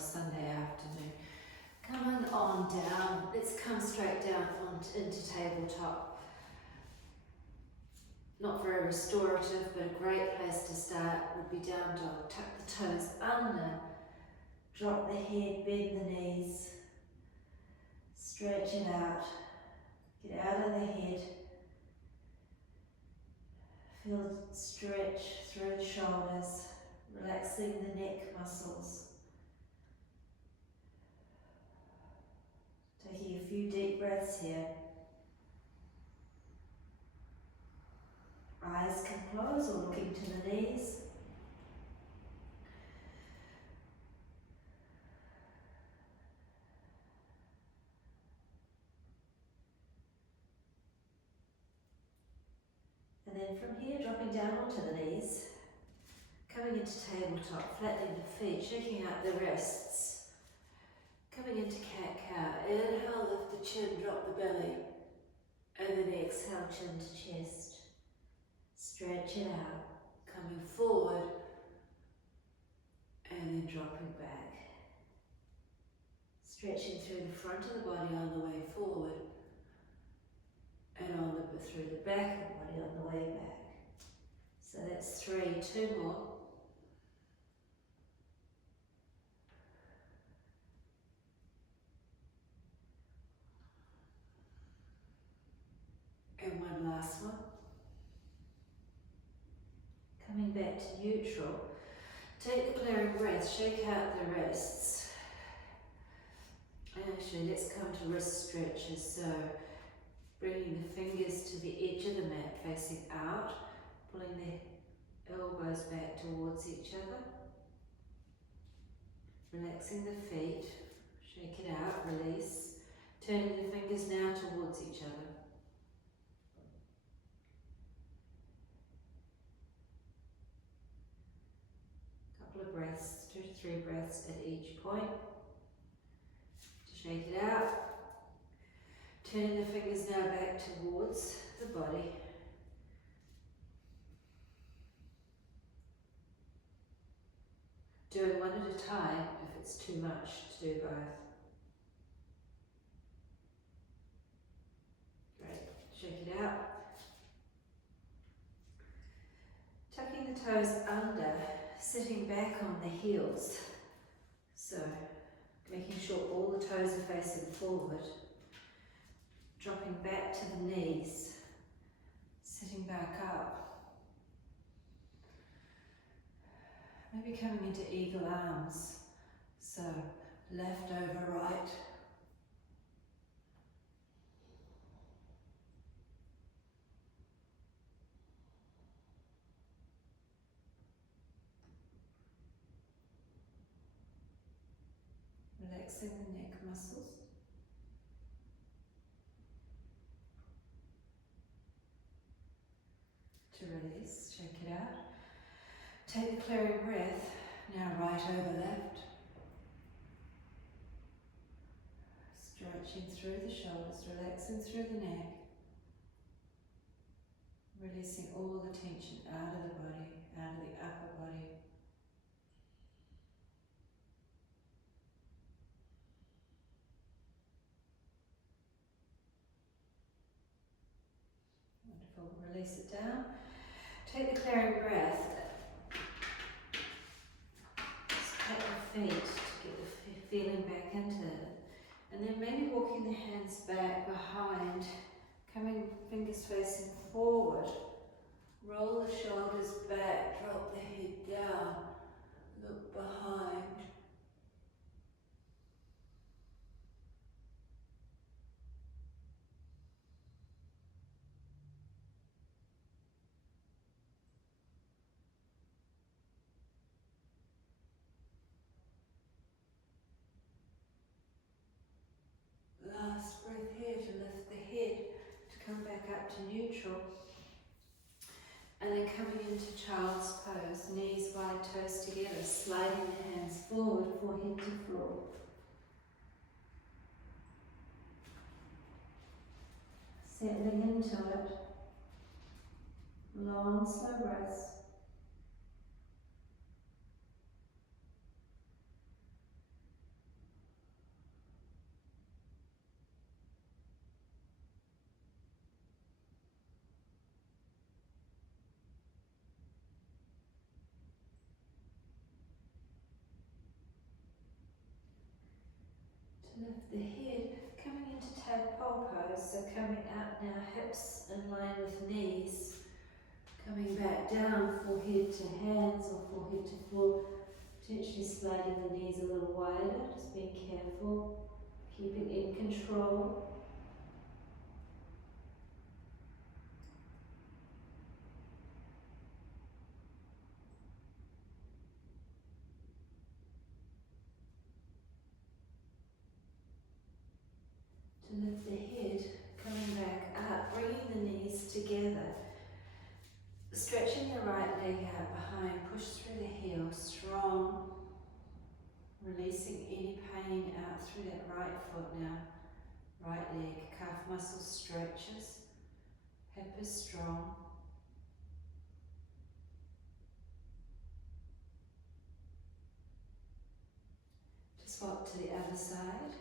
Sunday afternoon. Coming on down, let's come straight down into tabletop. Not very restorative, but a great place to start would be down dog. Tuck the toes under, drop the head, bend the knees, stretch it out, get out of the head, feel stretch through the shoulders, relaxing the neck muscles. Taking a few deep breaths here. Eyes can close or looking to the knees. And then from here, dropping down onto the knees, coming into tabletop, flattening the feet, shaking out the wrists. Coming into cat-cow, inhale, lift the chin, drop the belly, and then exhale, chin to chest. Stretch it out, coming forward, and then dropping back. Stretching through the front of the body on the way forward, and through the back of the body on the way back. So that's 3, 2 more. And one last one. Coming back to neutral. Take the clearing breath, shake out the wrists. And actually, let's come to wrist stretches. So, bringing the fingers to the edge of the mat, facing out, pulling the elbows back towards each other. Relaxing the feet, shake it out, release. Turning the fingers now towards each other. Couple of breaths, 2 to 3 breaths at each point. To shake it out. Turning the fingers now back towards the body. Doing one at a time if it's too much to do both. Great, shake it out. Tucking the toes under, sitting back on the heels. So, making sure all the toes are facing forward. Dropping back to the knees, sitting back up. Maybe coming into eagle arms. So, left over right. Relaxing the neck muscles. To release, shake it out. Take the clearing breath, now right over left. Stretching through the shoulders, relaxing through the neck. Releasing all the tension out of the body, out of the upper body. Wonderful, release it down. Take the clearing breath. Just pat the feet to get the feeling back into it. And then maybe walking the hands back behind, coming fingers facing forward. Roll the shoulders back, drop the head down, look behind. Last breath here to lift the head, to come back up to neutral. And then coming into child's pose, knees wide, toes together, sliding the hands forward, forehead to floor. Settling into it. Long, slow breaths. lift the head, coming into tadpole pose, so coming up now, hips in line with knees, coming back down, forehead to hands or forehead to floor, potentially sliding the knees a little wider, just being careful, keeping in control. To lift the head, coming back up, bringing the knees together, stretching the right leg out behind, push through the heel, strong, releasing any pain out through that right foot now, right leg, calf muscle stretches, hip is strong. Swap to the other side,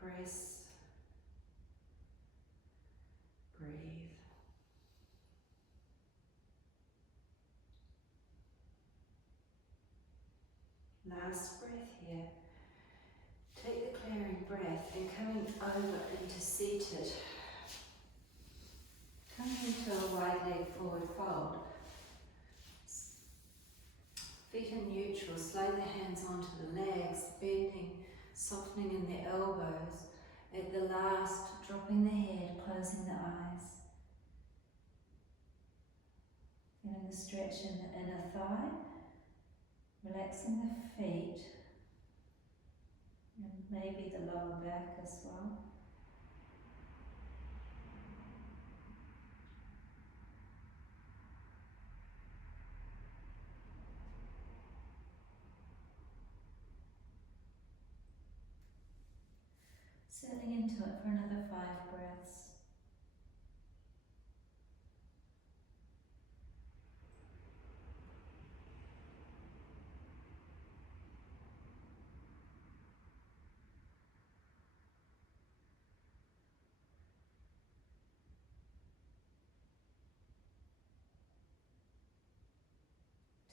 press, breathe. Last breath here. Take the clearing breath and coming over into seated. Coming into a wide leg forward fold. Feet in neutral, slide the hands onto the legs, bending, softening in the elbows. At the last, dropping the head, closing the eyes. Feeling the stretch in the inner thigh, relaxing the feet, and maybe the lower back as well. Settling into it for another 5 breaths.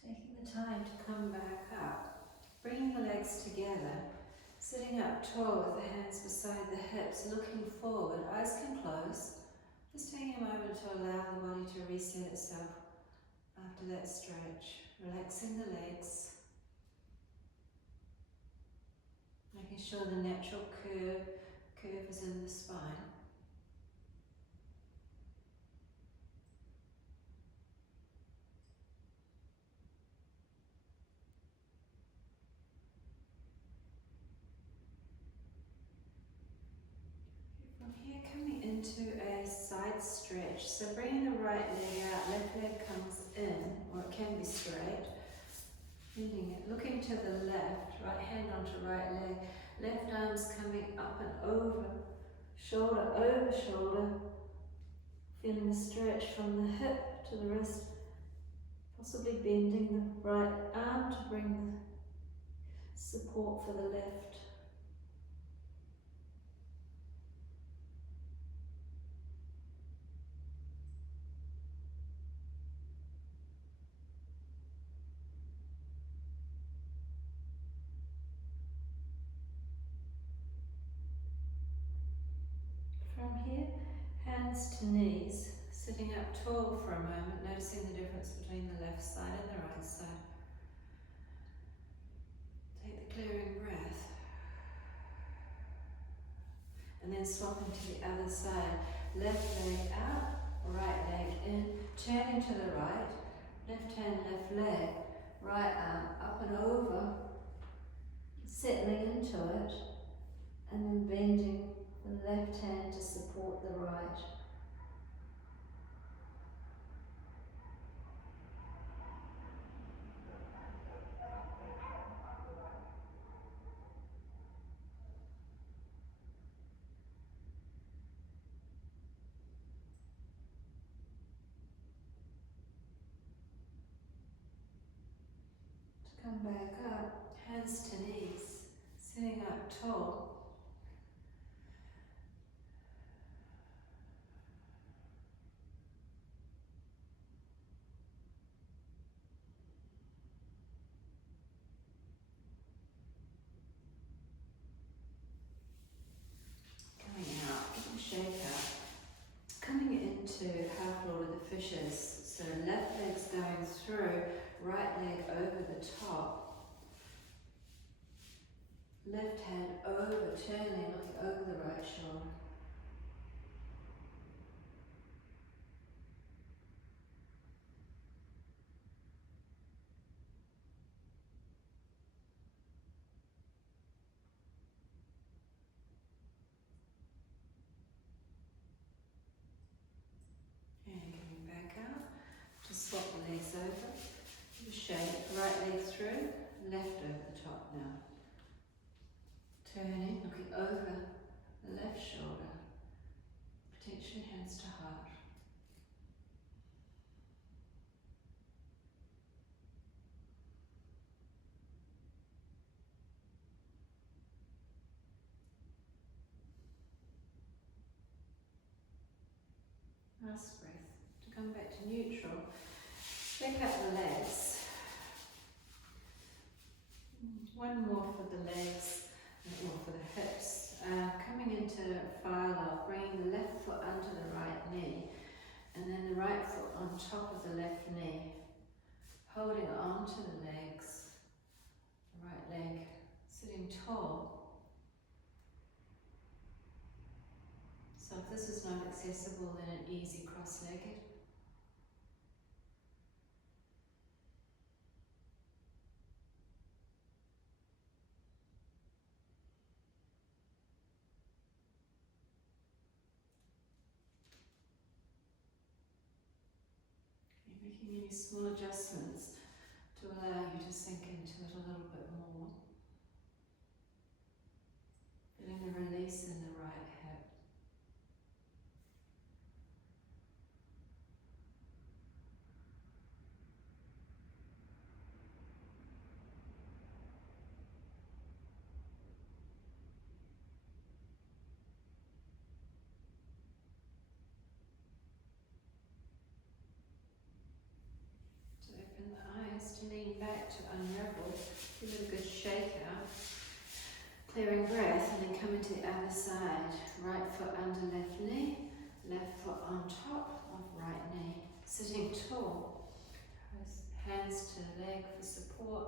Taking the time to come back up, bringing the legs together, sitting up tall with the hands beside the hips, looking forward, eyes can close. Just taking a moment to allow the body to reset itself after that stretch, relaxing the legs, making sure the natural curve is in the spine. From here, coming into a side stretch, so bringing the right leg out, left leg comes in, or it can be straight, bending it, looking to the left, right hand onto right leg, left arm's coming up and over, shoulder over shoulder, feeling the stretch from the hip to the wrist, possibly bending the right arm to bring the support for the left. From here, hands to knees, sitting up tall for a moment, noticing the difference between the left side and the right side. Take the clearing breath. And then swapping to the other side. Left leg out, right leg in, turning to the right, left hand, left leg, right arm up and over, settling into it, and then bending the left hand to support the right. Come back up, hands to knees, sitting up tall. Left hand over, turning, looking over the right shoulder. And coming back out. Just swap the legs over. Shape, right leg through, left over the top now. Turning, looking over the left shoulder, potentially hands to heart. Last breath. To come back to neutral, pick up the legs. One more for the legs, and more for the hips. Coming into fire lock, bringing the left foot under the right knee, and then the right foot on top of the left knee. Holding on to the legs, the right leg sitting tall. So if this is not accessible, then an easy cross-legged. Making any small adjustments to allow you to sink into it a little bit more. Feeling the release in the right hip. To open the eyes, to lean back, to unravel. Give it a good shake out. Clearing breath, and then coming to the other side. Right foot under left knee, left foot on top of right knee. Sitting tall. Hands to leg for support.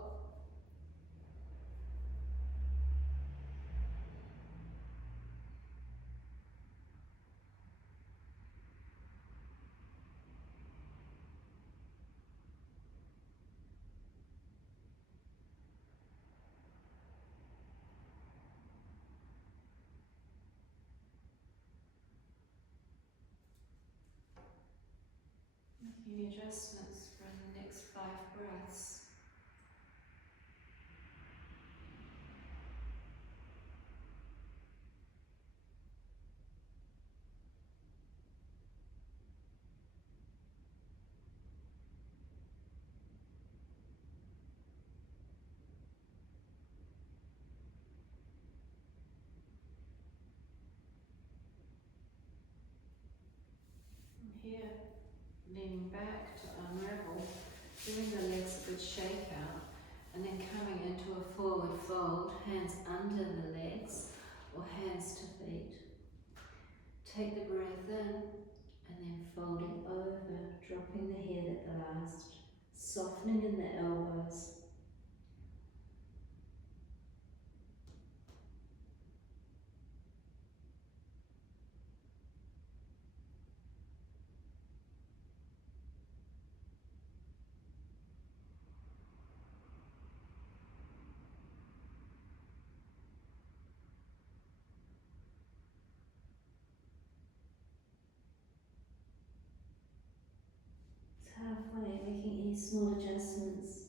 Making any adjustments for the next 5 breaths. From here, leaning back to unravel, giving the legs a good shake out, and then coming into a forward fold, hands under the legs or hands to feet. Take the breath in and then folding over, dropping the head at the last, softening in the elbows. Halfway, making any small adjustments.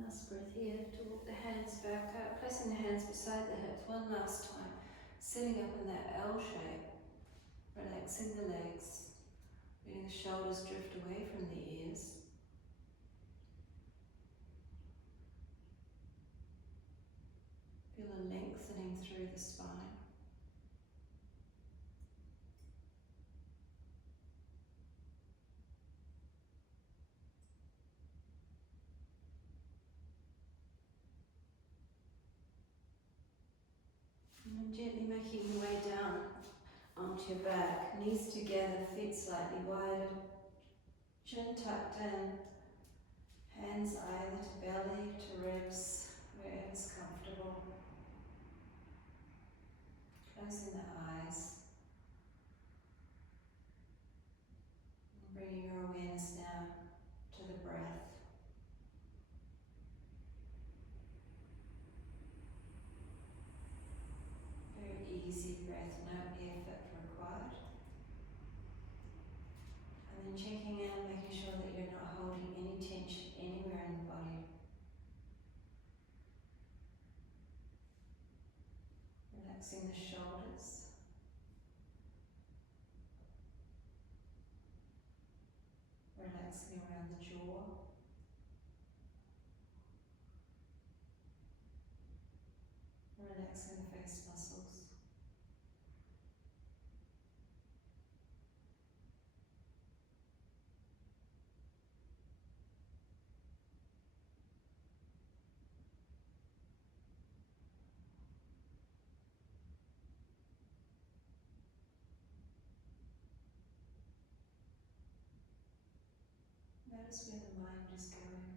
Last breath here, to walk the hands back up, pressing the hands beside the hips one last time. Sitting up in that L shape, relaxing the legs, letting the shoulders drift away from the ears. Feel a lengthening through the spine. And gently making your way down onto your back, knees together, feet slightly wider, chin tucked in, hands either to belly, to ribs, wherever's comfortable. Closing the eyes, and bringing your awareness now to the breath. Very easy breath, no effort required. And then checking in, making sure that you're not holding any tension anywhere in the body. Relaxing the shoulders. Relaxing around the jaw. Relaxing the face muscles. Notice where the mind is going.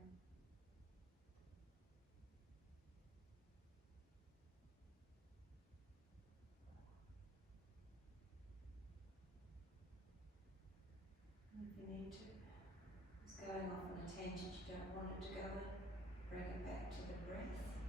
And if you need to, it's going off on a tangent you don't want it to go in, bring it back to the breath.